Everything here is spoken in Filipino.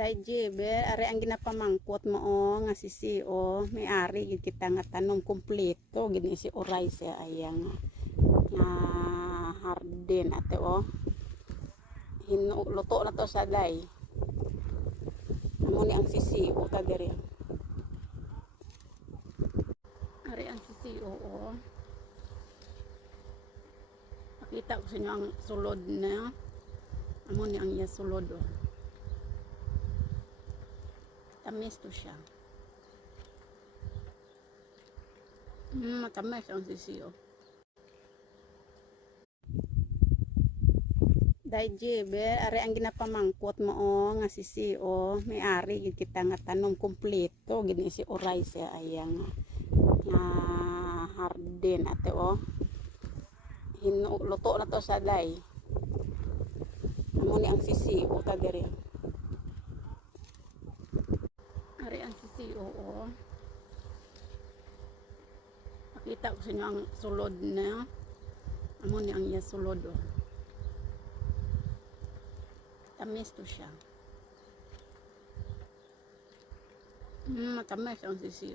Dayjebe, are ang ginapamangkot mo nga sisi may ari gid kita nga tanom kompleto gini si oray siya ayang nga harden ate hinuluto na to sa day. Amo ni ang sisi ta diri. Ari ang sisi Pakita ko sa inyo ang sulod na. Amo ni ang iya sulod Tamis to siya. Matamis ang sisi Dayjebe, are ang ginapamangkot mo nga sisi may ari gid kita nga tanom kompleto gini si oray siya ayang nga harden ate hinuluto na to sa day. Amo ni ang sisi ta diri. Ari ang sisi Pakita ko sa inyo ang sulod na. Amo ni ang iya sulod Tamis to siya. Matamis ang sisi